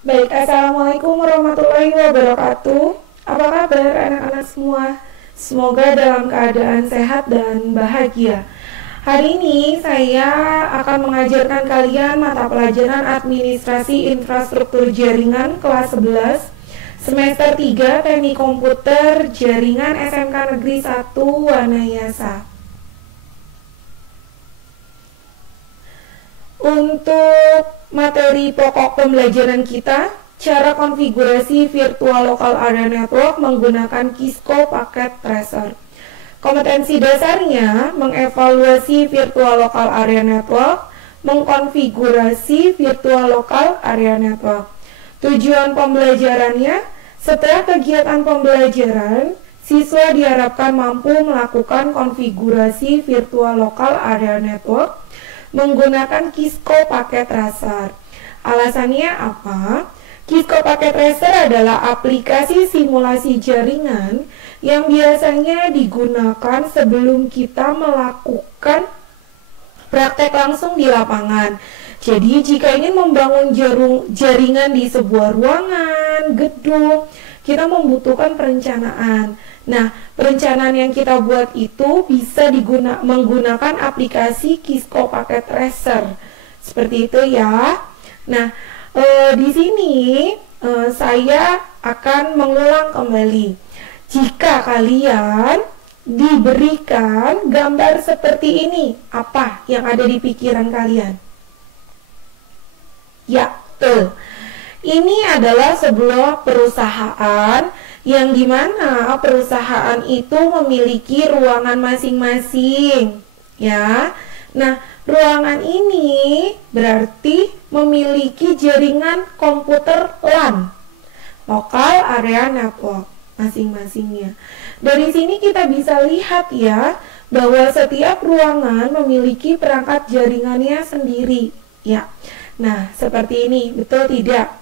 Baik, Assalamualaikum warahmatullahi wabarakatuh. Apa kabar anak-anak semua? Semoga dalam keadaan sehat dan bahagia. Hari ini saya akan mengajarkan kalian mata pelajaran Administrasi Infrastruktur Jaringan kelas 11 semester 3 Teknik Komputer Jaringan SMK Negeri 1 Wanayasa. Untuk materi pokok pembelajaran kita, cara konfigurasi virtual local area network menggunakan Cisco paket tracer. Kompetensi dasarnya mengevaluasi virtual local area network, mengkonfigurasi virtual local area network. Tujuan pembelajarannya, setelah kegiatan pembelajaran, siswa diharapkan mampu melakukan konfigurasi virtual local area network menggunakan Cisco paket tracer. Alasannya apa? Cisco paket tracer adalah aplikasi simulasi jaringan yang biasanya digunakan sebelum kita melakukan praktek langsung di lapangan. Jadi jika ingin membangun jaringan di sebuah ruangan, gedung, kita membutuhkan perencanaan. Nah, perencanaan yang kita buat itu bisa menggunakan aplikasi Cisco paket tracer. Seperti itu ya. Nah, di sini saya akan mengulang kembali. Jika kalian diberikan gambar seperti ini, apa yang ada di pikiran kalian? Ya, betul. Ini adalah sebuah perusahaan yang dimana perusahaan itu memiliki ruangan masing-masing, ya. Nah, ruangan ini berarti memiliki jaringan komputer LAN, local area network, masing-masingnya. Dari sini kita bisa lihat ya, bahwa setiap ruangan memiliki perangkat jaringannya sendiri, ya. Nah, seperti ini, betul tidak?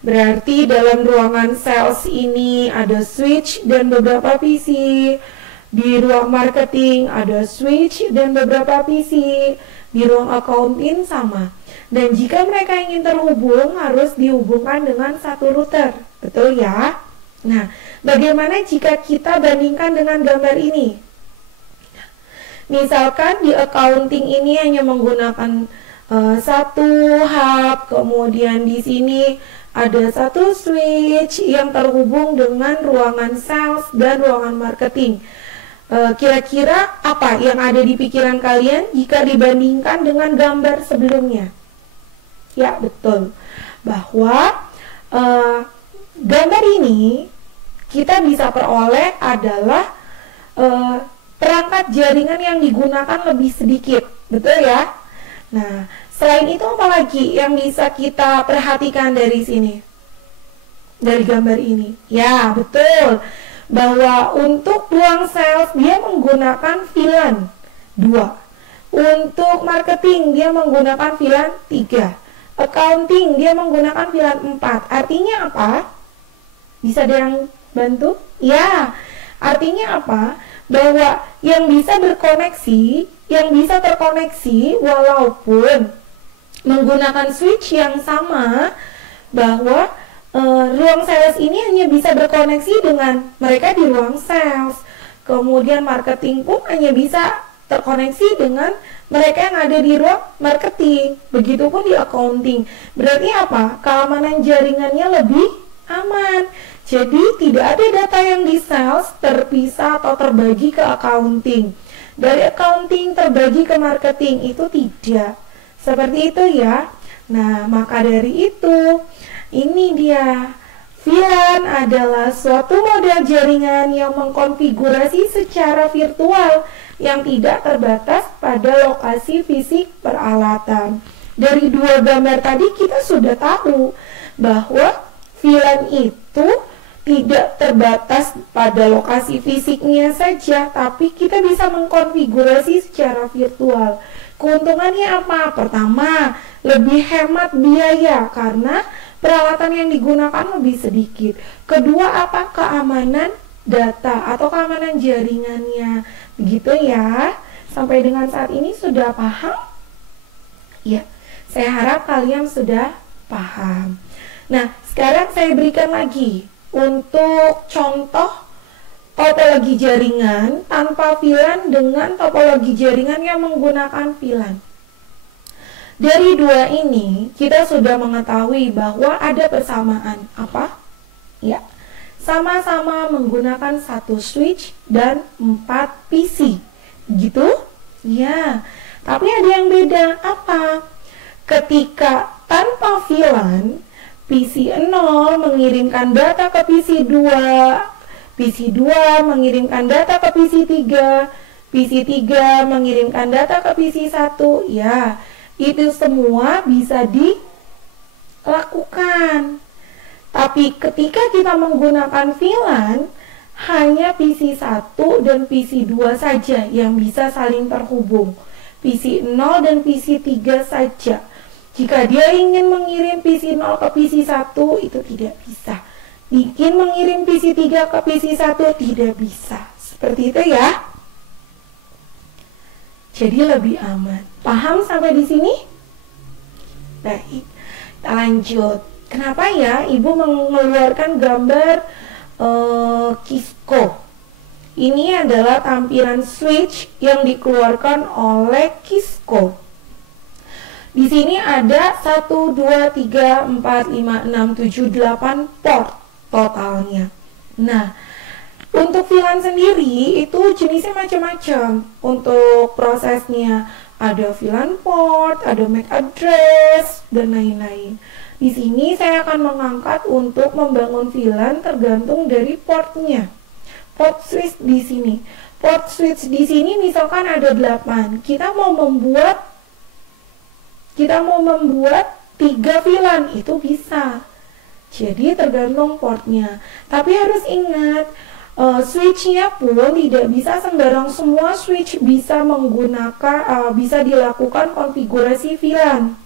Berarti dalam ruangan sales ini ada switch dan beberapa PC. Di ruang marketing ada switch dan beberapa PC. Di ruang accounting sama. Dan jika mereka ingin terhubung harus dihubungkan dengan satu router. Betul ya? Nah, bagaimana jika kita bandingkan dengan gambar ini? Misalkan di accounting ini hanya menggunakan satu hub, kemudian di sini ada satu switch yang terhubung dengan ruangan sales dan ruangan marketing. Kira-kira apa yang ada di pikiran kalian jika dibandingkan dengan gambar sebelumnya? Ya, betul. Bahwa gambar ini kita bisa peroleh adalah perangkat jaringan yang digunakan lebih sedikit. Betul ya? Nah, selain itu apa lagi yang bisa kita perhatikan dari sini? Dari gambar ini. Ya, betul. Bahwa untuk ruang sales dia menggunakan VLAN 2. Untuk marketing dia menggunakan VLAN 3. Accounting dia menggunakan VLAN 4. Artinya apa? Bisa ada yang bantu? Ya, artinya apa? Bahwa yang bisa berkoneksi, yang bisa terkoneksi walaupun menggunakan switch yang sama, bahwa ruang sales ini hanya bisa berkoneksi dengan mereka di ruang sales. Kemudian marketing pun hanya bisa terkoneksi dengan mereka yang ada di ruang marketing. Begitupun di accounting. Berarti apa? Keamanan jaringannya lebih aman. Jadi tidak ada data yang di sales terpisah atau terbagi ke accounting. Dari accounting terbagi ke marketing, itu tidak. Seperti itu ya. Nah, maka dari itu, ini dia. VLAN adalah suatu model jaringan yang mengkonfigurasi secara virtual yang tidak terbatas pada lokasi fisik peralatan. Dari dua gambar tadi kita sudah tahu bahwa VLAN itu tidak terbatas pada lokasi fisiknya saja, tapi kita bisa mengkonfigurasi secara virtual. Keuntungannya apa? Pertama, lebih hemat biaya karena peralatan yang digunakan lebih sedikit. Kedua, apa? Keamanan data atau keamanan jaringannya. Begitu ya. Sampai dengan saat ini sudah paham? Ya, saya harap kalian sudah paham. Nah, sekarang saya berikan lagi untuk contoh topologi jaringan tanpa VLAN dengan topologi jaringan yang menggunakan VLAN. Dari dua ini, kita sudah mengetahui bahwa ada persamaan. Apa? Ya, sama-sama menggunakan satu switch dan 4 PC. Gitu? Ya, tapi ada yang beda. Apa? Ketika tanpa VLAN, PC 0 mengirimkan data ke PC 2, PC 2 mengirimkan data ke PC 3, PC 3 mengirimkan data ke PC 1. Ya, itu semua bisa dilakukan. Tapi ketika kita menggunakan VLAN, hanya PC 1 dan PC 2 saja yang bisa saling terhubung. PC 0 dan PC 3 saja. Jika dia ingin mengirim PC 0 ke PC 1, itu tidak bisa. Ingin mengirim PC 3 ke PC 1, tidak bisa. Seperti itu ya. Jadi lebih aman. Paham sampai di sini? Baik, kita lanjut. Kenapa ya Ibu mengeluarkan gambar Cisco? Ini adalah tampilan switch yang dikeluarkan oleh Cisco. Di sini ada 1, 2, 3, 4, 5, 6, 7, 8 port totalnya. Nah, untuk VLAN sendiri itu jenisnya macam-macam. Untuk prosesnya ada VLAN port, ada MAC address, dan lain-lain. Di sini saya akan mengangkat untuk membangun VLAN tergantung dari portnya. Port switch di sini. Port switch di sini misalkan ada 8. Kita mau membuat 3 VLAN, itu bisa. Jadi tergantung portnya. Tapi harus ingat, switchnya pun tidak bisa sembarang semua switch bisa menggunakan, bisa dilakukan konfigurasi VLAN.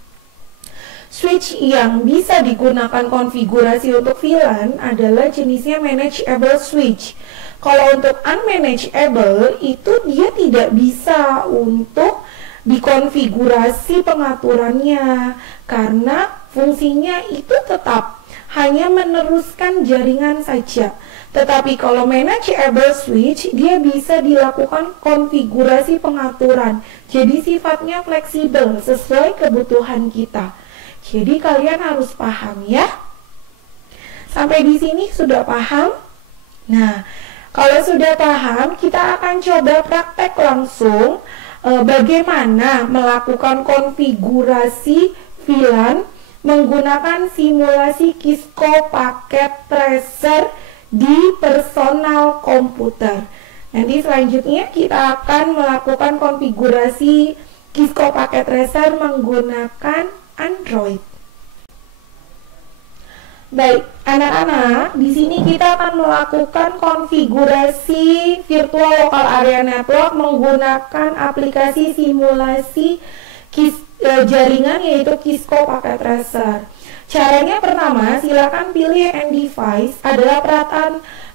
Switch yang bisa digunakan konfigurasi untuk VLAN adalah jenisnya manageable switch. Kalau untuk unmanageable, itu dia tidak bisa untuk dikonfigurasi pengaturannya, karena fungsinya itu tetap hanya meneruskan jaringan saja. Tetapi kalau manageable switch, dia bisa dilakukan konfigurasi pengaturan. Jadi sifatnya fleksibel sesuai kebutuhan kita. Jadi kalian harus paham ya. Sampai di sini sudah paham? Nah, kalau sudah paham, kita akan coba praktek langsung bagaimana melakukan konfigurasi VLAN menggunakan simulasi Cisco paket tracer di personal komputer. Nanti selanjutnya kita akan melakukan konfigurasi Cisco paket tracer menggunakan Android. Baik, anak-anak, di sini kita akan melakukan konfigurasi virtual local area network menggunakan aplikasi simulasi jaringan yaitu Cisco paket tracer. Caranya pertama, silakan pilih end device, adalah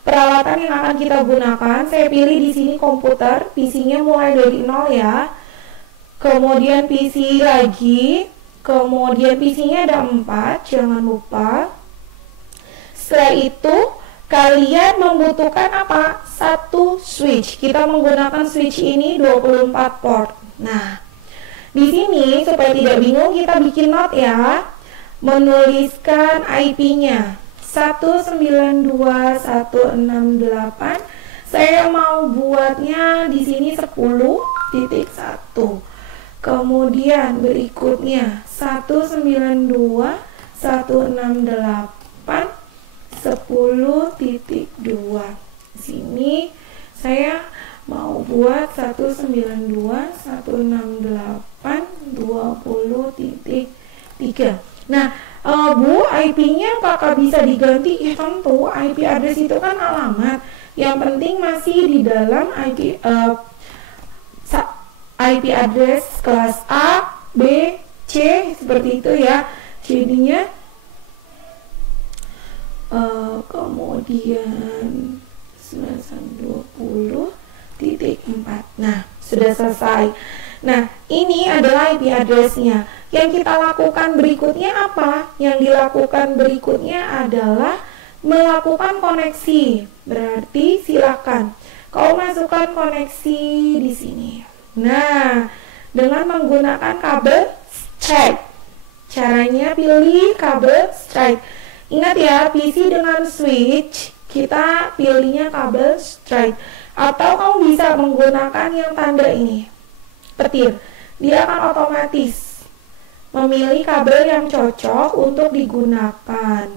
peralatan yang akan kita gunakan. Saya pilih di sini komputer, PC-nya mulai dari 0 ya. Kemudian PC lagi, kemudian PC-nya ada 4, jangan lupa. Setelah itu, kalian membutuhkan apa? Satu switch. Kita menggunakan switch ini 24 port. Nah, di sini supaya tidak bingung kita bikin note ya. Menuliskan IP-nya 192.168. Saya mau buatnya di sini 10.1. Kemudian berikutnya 192.168 10.2. Sini saya mau buat 192.168 20.3. Nah, Bu, IP-nya apakah bisa diganti? Ya tentu, IP address itu kan alamat. Yang penting masih di dalam IP address kelas A, B, C seperti itu ya. Jadinya kemudian 920.4. Nah, sudah selesai. Nah, ini adalah IP address-nya. Yang kita lakukan berikutnya apa? Yang dilakukan berikutnya adalah melakukan koneksi. Berarti silakan kau masukkan koneksi di sini. Nah, dengan menggunakan kabel straight. Caranya pilih kabel straight. Ingat ya, PC dengan switch kita pilihnya kabel straight. Atau kamu bisa menggunakan yang tanda ini, petir. Dia akan otomatis memilih kabel yang cocok untuk digunakan.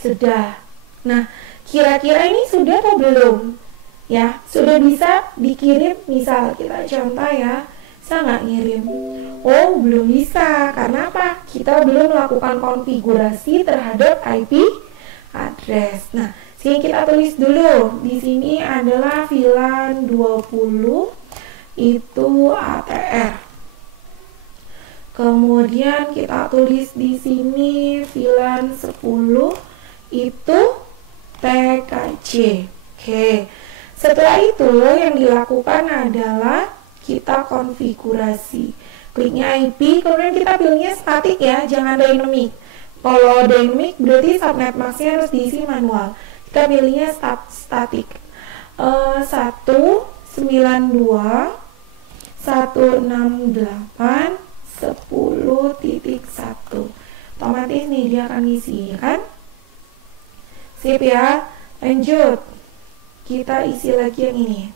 Sudah. Nah, kira-kira ini sudah atau belum? Ya, sudah bisa dikirim. Misal kita contoh ya, bisa nggak ngirim? Oh, belum bisa. Karena apa? Kita belum melakukan konfigurasi terhadap IP address. Nah, sini kita tulis dulu. Di sini adalah VLAN 20 itu ATR. Kemudian kita tulis di sini VLAN 10 itu TKJ. Oke. Setelah itu yang dilakukan adalah kita konfigurasi. Kliknya IP, kemudian kita pilihnya statik ya, jangan dynamic. Kalau dynamic berarti subnet masknya harus diisi manual. Kita pilihnya statik. 192.168 10.1. Otomatis nih dia akan isi kan? Sip ya. Lanjut. Kita isi lagi yang ini.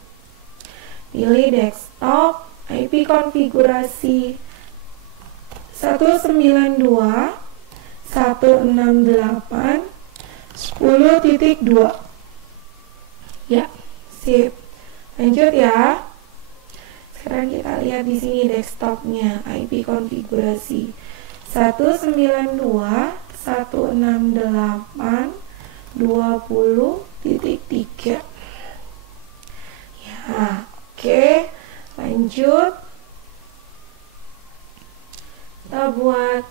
Pilih desktop, IP konfigurasi 192.168 10.2. Ya, sip. Lanjut ya. Sekarang kita lihat di sini desktopnya, IP konfigurasi 192.168.20.3. Ya, oke. Lanjut. Kita buat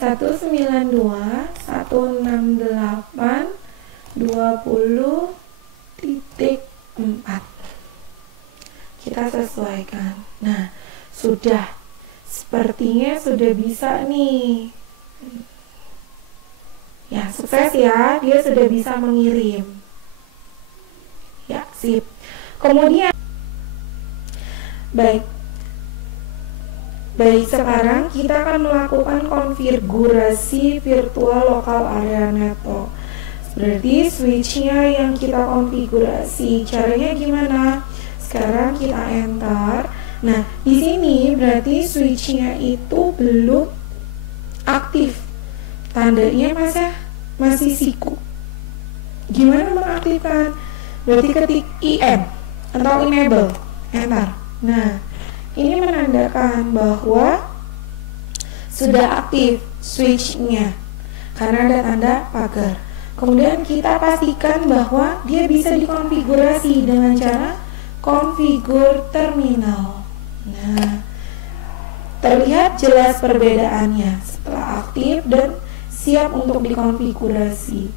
192.168.20.4. Kita sesuaikan. Nah, sudah. Sepertinya sudah bisa nih. Ya, sukses ya. Dia sudah bisa mengirim. Ya, sip. Kemudian Baik, sekarang kita akan melakukan konfigurasi virtual local area network. Berarti switchnya yang kita konfigurasi. Caranya gimana? Sekarang kita enter. Nah, di sini berarti switchnya itu belum aktif. Tandanya masih siku. Gimana mengaktifkan? Berarti ketik IM atau enable, enter. Nah, ini menandakan bahwa sudah aktif switchnya karena ada tanda pagar. Kemudian kita pastikan bahwa dia bisa dikonfigurasi dengan cara konfigur terminal. Nah, terlihat jelas perbedaannya setelah aktif dan siap untuk dikonfigurasi.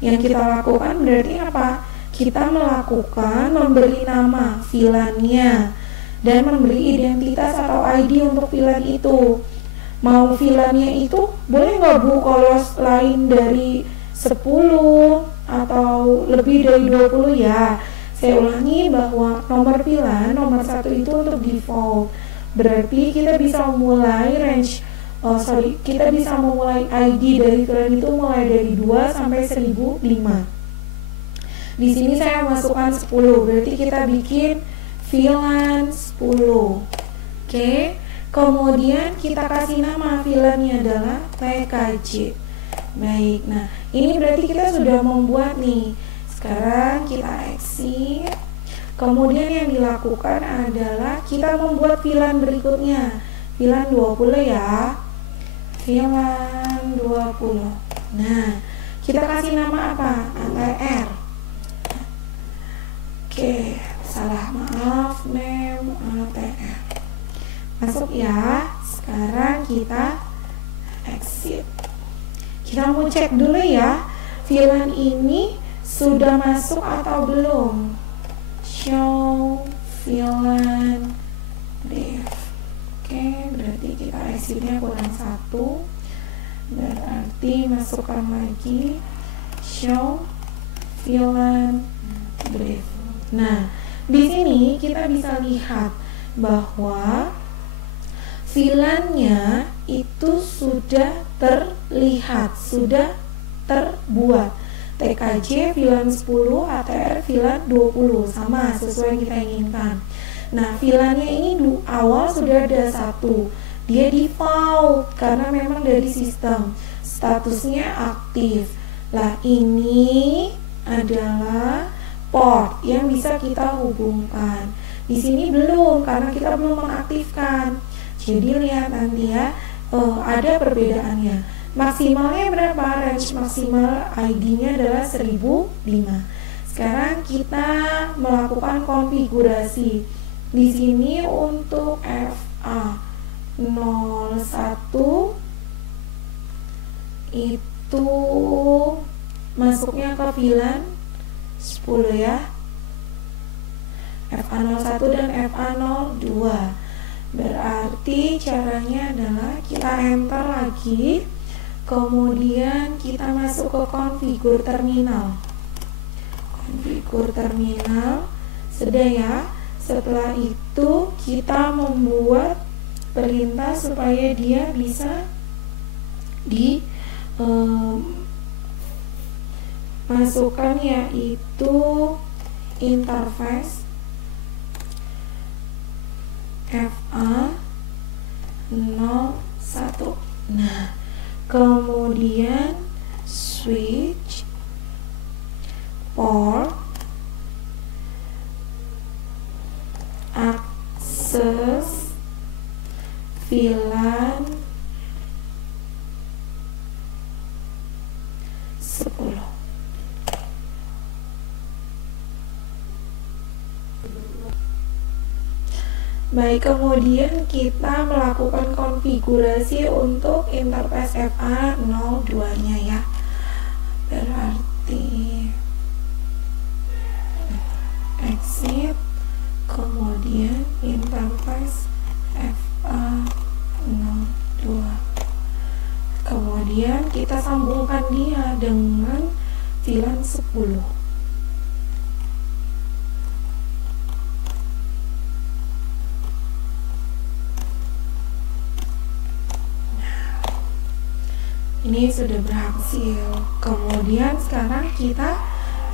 Yang kita lakukan berarti apa? Kita melakukan memberi nama VLAN-nya dan memberi identitas atau ID untuk VLAN itu. Mau VLAN-nya itu boleh nggak Bu kalau lain dari 10 atau lebih dari 20 ya. Saya ulangi bahwa nomor VLAN nomor 1 itu untuk default. Berarti kita bisa mulai kita bisa memulai ID dari VLAN itu mulai dari 2 sampai 1005. Di sini saya masukkan 10, berarti kita bikin VLAN 10. Oke. Kemudian kita kasih nama VLAN-nya adalah TKJ. Baik, nah ini berarti kita sudah membuat nih. Sekarang kita exit. Kemudian yang dilakukan adalah kita membuat VLAN berikutnya. VLAN 20 ya. VLAN 20. Nah, kita kasih nama apa? ATR. Oke, salah, maaf, name ATR. Masuk ya. Sekarang kita exit. Kita mau cek dulu ya, VLAN ini sudah masuk atau belum. Show VLAN div. Oke. berarti kita exitnya kurang 1, berarti masukkan lagi show VLAN brief. Nah, di sini kita bisa lihat bahwa VLAN-nya itu sudah terlihat, sudah terbuat. TKJ VLAN 10, ATR VLAN 20, sama sesuai yang kita inginkan. Nah, VLAN-nya ini awal sudah ada 1, dia default karena memang dari sistem statusnya aktif. Lah, ini adalah port yang bisa kita hubungkan. Di sini belum karena kita belum mengaktifkan. Jadi lihat nanti ya, ada perbedaannya. Maksimalnya berapa? Range maksimal ID-nya adalah 1005. Sekarang kita melakukan konfigurasi. Di sini untuk FA01 itu masuknya ke VLAN 10 ya. FA01 dan FA02. Berarti caranya adalah kita enter lagi, kemudian kita masuk ke konfigur terminal. Konfigur terminal, sudah ya. Setelah itu kita membuat perintah supaya dia bisa masukkan, yaitu interface FA01. Nah, kemudian switch port akses VLAN 10. Baik, kemudian kita melakukan konfigurasi untuk interface FA02-nya ya. Berarti exit, kemudian interface FA02. Kemudian kita sambungkan dia dengan VLAN 10. Ini sudah berhasil. Kemudian sekarang kita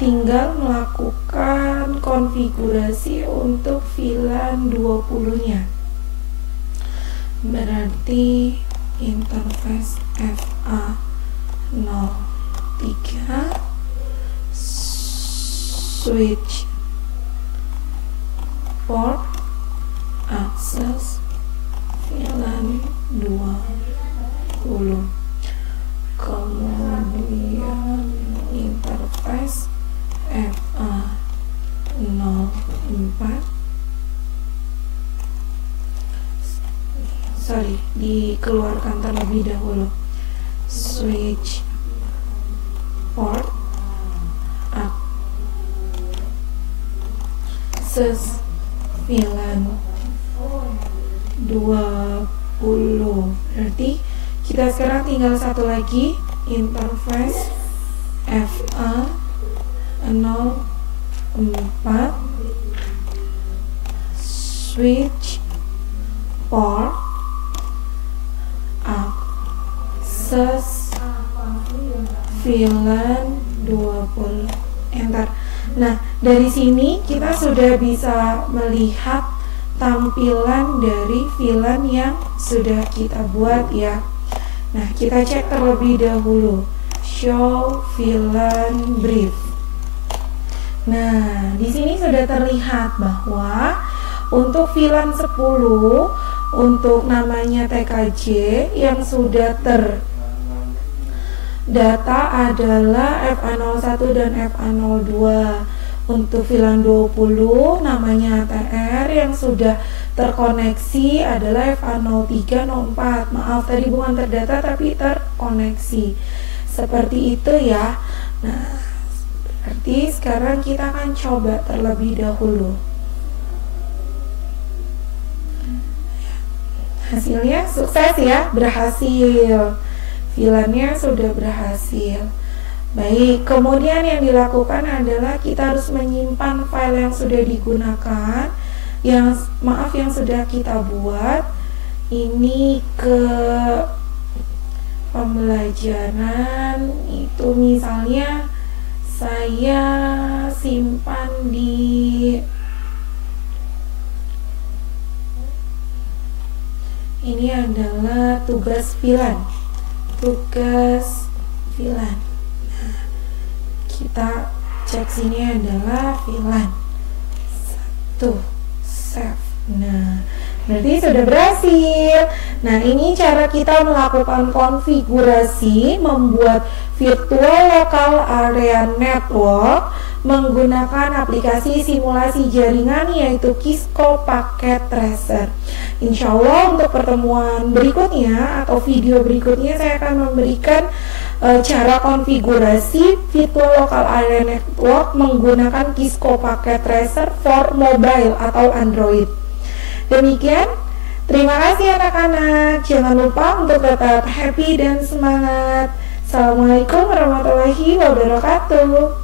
tinggal melakukan konfigurasi untuk VLAN 20-nya. Berarti interface FA03 switch port akses VLAN 20. Kemudian interface FA04, dikeluarkan terlebih dahulu, switch port akses VLAN 20. Berarti kita sekarang tinggal satu lagi, interface FA04 switch port akses VLAN 20. Enter. Nah, dari sini kita sudah bisa melihat tampilan dari VLAN yang sudah kita buat ya. Nah, kita cek terlebih dahulu show VLAN brief. Nah, di sini sudah terlihat bahwa untuk VLAN 10 untuk namanya TKJ yang sudah terdata adalah FA01 dan FA02. Untuk VLAN 20 namanya ATR yang sudah terkoneksi adalah FA03, 04. Maaf, tadi bukan terdata tapi terkoneksi. Seperti itu ya. Nah, berarti sekarang kita akan coba terlebih dahulu. Hasilnya sukses ya, berhasil. VLAN-nya sudah berhasil. Baik, kemudian yang dilakukan adalah kita harus menyimpan file yang sudah digunakan, yang sudah kita buat. Ini ke pembelajaran itu, misalnya saya simpan di ini adalah tugas VLAN. Nah, kita cek sini adalah VLAN 1, save. Nah, berarti sudah berhasil. Nah, ini cara kita melakukan konfigurasi membuat virtual local area network menggunakan aplikasi simulasi jaringan yaitu Kisco Packet Tracer. Insya Allah untuk pertemuan berikutnya atau video berikutnya saya akan memberikan cara konfigurasi virtual local area network menggunakan Kisco Packet Tracer for mobile atau Android. Demikian, terima kasih anak-anak. Jangan lupa untuk tetap happy dan semangat. Assalamualaikum warahmatullahi wabarakatuh.